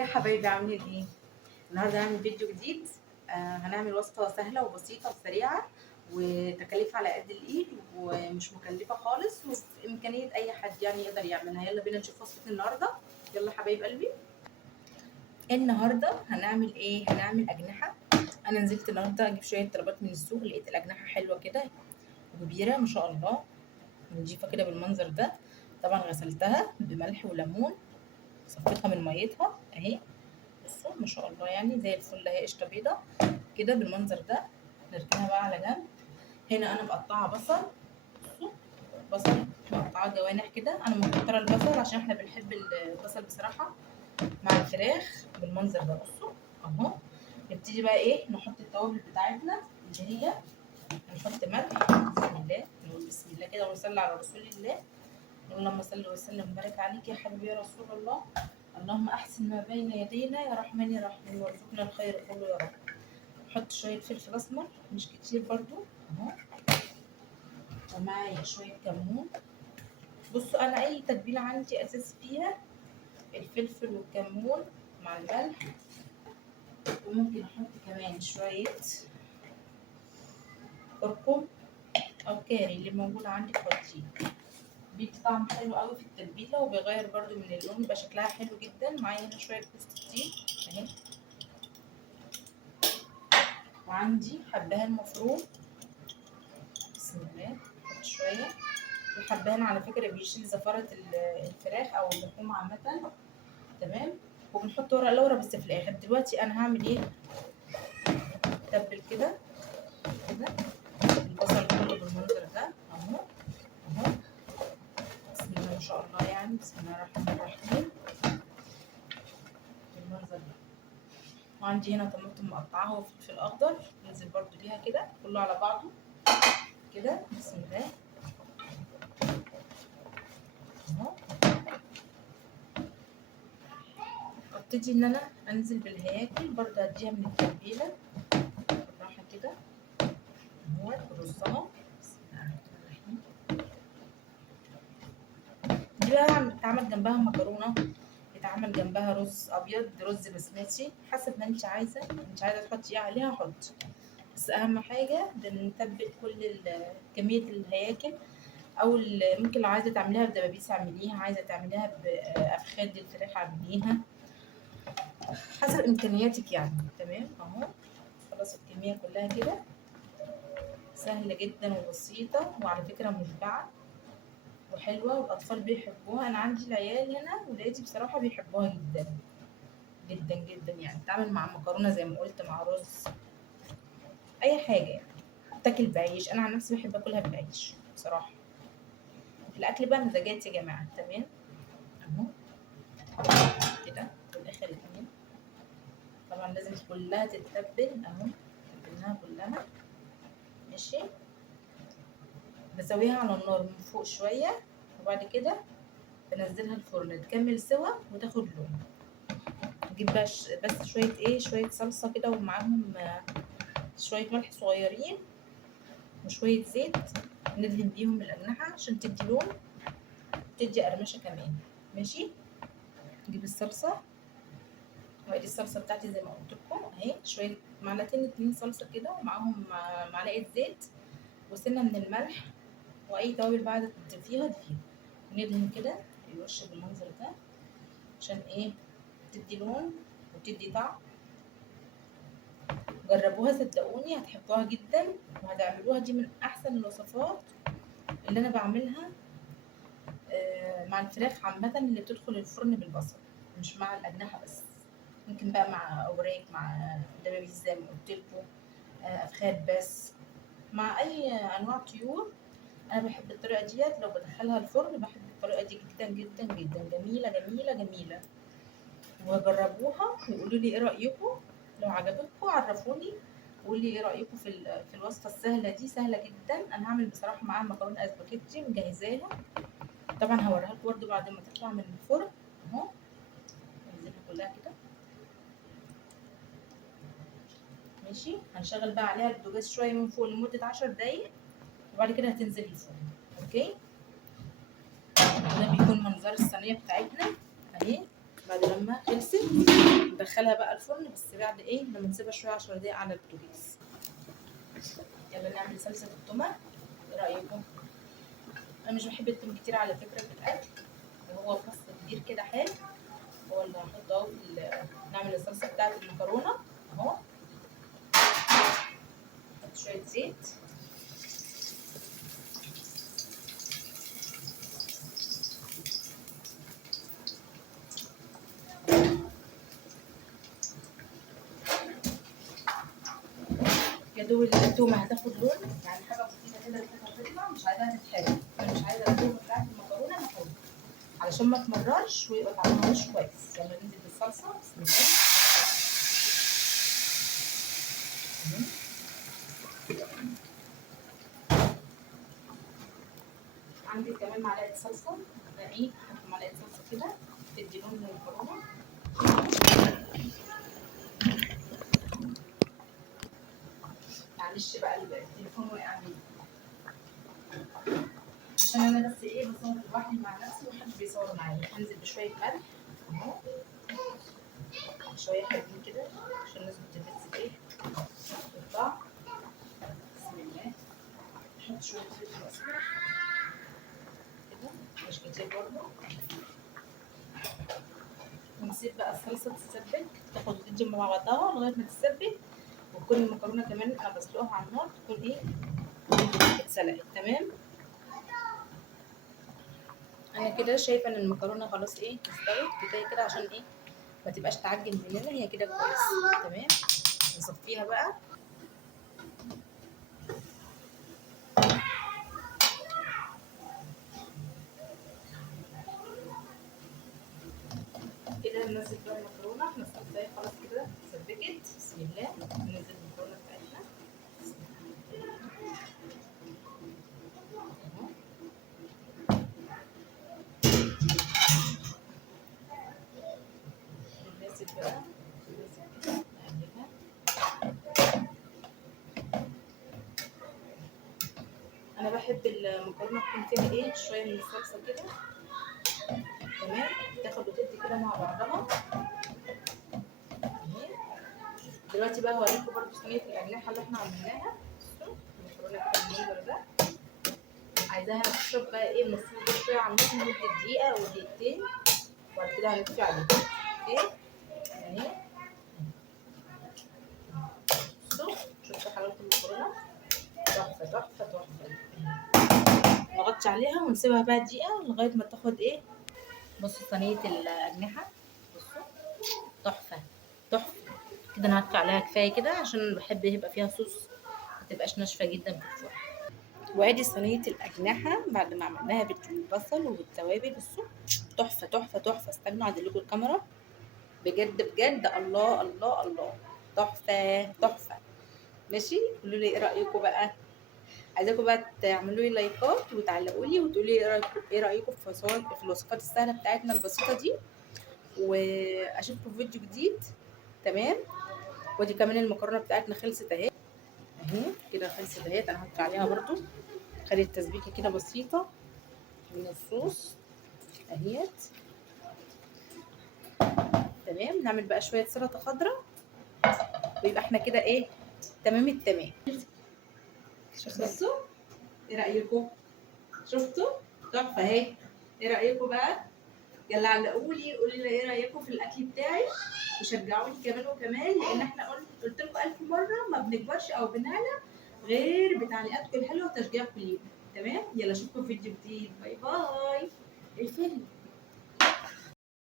يا حبايبي عاملين ايه؟ النهارده هنعمل فيديو جديد. هنعمل وصفة سهلة وبسيطة وسريعة وتكاليف على قد الايد ومش مكلفة خالص وفي إمكانية أي حد يعني يقدر يعملها. يلا بينا نشوف وصفة النهارده. يلا حبايب قلبي. النهارده هنعمل ايه؟ هنعمل أجنحة. أنا نزلت النهارده أجيب شوية طلبات من السوق، لقيت الأجنحة حلوة كده وكبيرة ما شاء الله، نضيفة كده بالمنظر ده. طبعا غسلتها بملح وليمون، صفيتها من ميتها اهي. بصوا ما شاء الله يعني زي الفل اهي، قشطه بيضه كده بالمنظر ده. نركنها بقى على جنب. هنا انا مقطعه بصل. بصوا بصل مقطعه جوانح كده. انا مكتره البصل عشان احنا بنحب البصل بصراحه مع الفراخ بالمنظر ده. بصوا اهو. نبتدي بقى ايه، نحط التوابل بتاعتنا اللي هي هنحط ملح. بسم الله، نقول بسم الله كده ونصلي على رسول الله. نقول اللهم صل وسلم وبارك عليك يا حبيبي يا رسول الله. اللهم احسن ما بين يدينا يا رحمن يا رحيم وارزقنا الخير كله يا رب. نحط شويه فلفل اسمر مش كتير برضو اهو، ومعايا شويه كمون. بصوا انا اي تتبيله عندي اساس فيها الفلفل والكمون مع الملح، وممكن احط كمان شويه كركم او كاري اللي موجود عندك حطيه. بيدي طعم حلو قوي في التتبيله وبيغير برضو من اللون، يبقى شكلها حلو جدا. معايا هنا شويه جوز الطيب اهي، وعندي حبهان مفروم. بسم الله نحط شويه. الحبهان على فكره بيشيل زفاره الفراخ او اللحوم عامه. تمام. وبنحط ورق لورا بس في الاخر. دلوقتي انا هعمل ايه، تبل كده كده البصل كله بالمنظر ده اهو اهو. بسم الله ما شاء الله يعني، بسم الله الرحمن الرحيم بالمنظر ده. وعندي هنا طماطم مقطعاها وفلفل اخضر ننزل برضو بيها كده كله على بعضه كده. بسم الله اهو. ابتدي ان انا انزل بالهياكل برضو، اديها من التتبيله بالراحه كده اهوت برصها. بسم الله الرحمن الرحيم. دي بقى بتتعمل جنبها مكرونه، بيتعمل جنبها رز ابيض، رز بسمتي، حسب ما انت عايزه. انت عايزه تحطي ايه عليها حطي، بس اهم حاجه ده نتبل كل كميه الهياكل. او ممكن لو عايزه تعمليها بدبابيس اعمليها، عايزه تعمليها بافخاد الفراخ اعمليها، حسب امكانياتك يعني. تمام اهو. خلاص الكميه كلها كده سهله جدا وبسيطه، وعلى فكره مشبعه وحلوه والاطفال بيحبوها. انا عندي العيال هنا ولادي بصراحه بيحبوها جدا جدا جدا يعني. تعمل مع مكرونه زي ما قلت، مع رز، اي حاجه يعني. تاكل بعيش، انا عن نفسي بحب اكلها بالعيش بصراحه. الاكل بقى مزاجات يا جماعه. تمام اهو كده في الاخر الاتنين. طبعا لازم كلها تتبل اهو، تتبلناها كلها ماشي. بسويها على النار من فوق شويه، وبعد كده بنزلها الفرن تكمل سوا وتاخد لون. نجيب بقى بس شويه ايه، شويه صلصه كده ومعاهم شويه ملح صغيرين وشويه زيت، ندهن بيهم الاجنحه عشان تدي لون، تدي قرمشه كمان. ماشي. نجيب الصلصه، وادي الصلصه بتاعتي زي ما قلت لكم اهي، شويه معلقتين اتنين صلصه كده ومعاهم معلقه زيت وسنه من الملح، واي توابل بعد تضيفيها ضيفيها. ندهن كده الوش بالمنظر ده عشان ايه، تدي لون وتدي طعم. جربوها صدقوني هتحبوها جدا وهتعملوها. دي من احسن الوصفات اللي انا بعملها مع الفراخ عامه اللي بتدخل الفرن بالبصل، مش مع الاجنحه بس. ممكن بقى مع اوراق، مع دبابيس زي ما قلت لكم، افخاد بس، مع اي انواع طيور. انا بحب الطريقه ديت لو بدخلها الفرن، بحب الطريقه دي جدا جدا جدا. جميله جميله جميله. وجربوها وقولوا لي ايه رايكم. لو عجبتكم عرفوني وقولوا لي ايه رايكم في الوصفه السهله دي. سهله جدا. انا هعمل بصراحه معاها مكرونه اسباجيتي مجهزاها، طبعا هوريها لكم برده بعد ما تطلع من الفرن اهو. ننزلها كلها كده ماشي. هنشغل بقى عليها البوتاجاز شويه من فوق لمده 10 دقايق، وبعد كده هتنزل الفرن. اوكي. ده بيكون منظر الصينيه بتاعتنا اهي. بعد لما خلصت ندخلها بقى الفرن، بس بعد ايه لما نسيبها شويه 10 دقايق على البوتاجاز. يلا نعمل صلصه التومه، ايه رايكم؟ انا مش بحب التوم كتير على فكره في الاكل، وهو فص كبير كده حلو، هو اللي هحطه اهو نعمل الصلصه بتاعه المكرونه اهو. نحط شويه زيت، يا دوب التومه هتاخد لون، يعني حاجه بسيطه كده الفكره تطلع، مش عايزاها تتحرق، انا مش عايزه التومه بتاعت المكرونه ناخدها علشان ما تمررش ويبقى طعمها مش كويس. يلا ننزل بالصلصه بسم الله. عندي كمان معلقه صلصه، انا ايه هحط معلقه صلصه كده تدي لون للمكرونه. معلش بقى التليفون وقع مني، عشان انا بس ايه بصور لوحدي مع نفسي ومحدش بيصور معايا. هنزل بشويه ملح اهو، شويه حلوين كده عشان الناس بتتبسط ايه تطلع. بسم الله. نحط شويه فلفل اسمر كده مش كتير برضه، ونسيب بقى الصلصه تتسبك تاخد وتدي مع بعضها لغايه ما تتسبك، وتكون المكرونه كمان انا بسلقها على النار تكون ايه اتسلقت تمام. انا كده شايفه ان المكرونه خلاص ايه استوت كفايه كده، عشان ايه ما تبقاش تعجن مننا، هي كده كويس تمام. نصفيها بقى. كده ننزل بقى المكرونه، احنا الصلصه خلاص كده اتسبكت. بسم الله ننزل المكرونه بتاعتنا. بسم الله اهو. ننزل بقى ننزل كده نقلبها. انا بحب المكرونه تكون فيها ايه شويه من الصلصه كده تمام، تاخد وتدي كده مع بعضها اهي. دلوقتي بقى هوريكم برضو صينيه الاجنحه اللي احنا عملناها. بصوا المكرونه كده بالمنظر ده، عايزاها تشرب بقى ايه من الصوص ده شويه على النار لمده دقيقه او دقيقتين، وبعد كده هنطفي عليها. اوكي اهي. بصوا شفتوا حلاوه المكرونه، تحفه تحفه تحفه. نغطي عليها ونسيبها بقى دقيقه لغايه ما تاخد ايه. بصوا صينيه الاجنحه، بصوا تحفه تحفه. كده انا هطفي عليها كفايه كده عشان بحب يبقى فيها صوص، ما تبقاش ناشفه جدا في الفرن. وادي صينيه الاجنحه بعد ما عملناها بالبصل والتوابل. بصوا تحفه تحفه تحفه. استنوا اعدل لكم الكاميرا، بجد بجد الله الله الله، تحفه تحفه. ماشي قولوا لي ايه رايكم بقى، عايزاكم بقى تعملوا لي لايكات وتعلقوا لي وتقولوا لي ايه رايكم في الوصفات السهله بتاعتنا البسيطه دي، واشوفكم في فيديو جديد تمام. ودي كمان المكرونه بتاعتنا خلصت اهي، اهي كده خلصت اهي. انا هحط عليها برضو خليت تسبيكه كده بسيطه من الصوص اهيت تمام. نعمل بقى شويه سلطه خضراء ويبقى احنا كده ايه تمام التمام. بصوا ايه رايكم، شفتوا تحفه اهي. ايه رايكم بقى، يلا علقوا لي قولوا لي ايه رايكم في الاكل بتاعي، وشجعوني كمان وكمان، لان احنا قلت لكم 1000 مره ما بنكبرش او بنعلى غير بتعليقاتكم الحلوه وتشجيعكم لينا تمام. يلا اشوفكم في فيديو جديد، باي باي. الفيلم